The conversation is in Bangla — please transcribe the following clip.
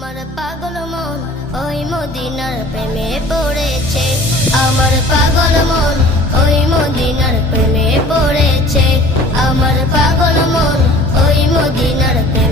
আমার পাগল মন ওই মদিনার প্রেমে পড়েছে। আমার পাগল মন ওই মদিনার প্রেমে পড়েছে। আমার পাগল মন ওই মদিনার প্রেমে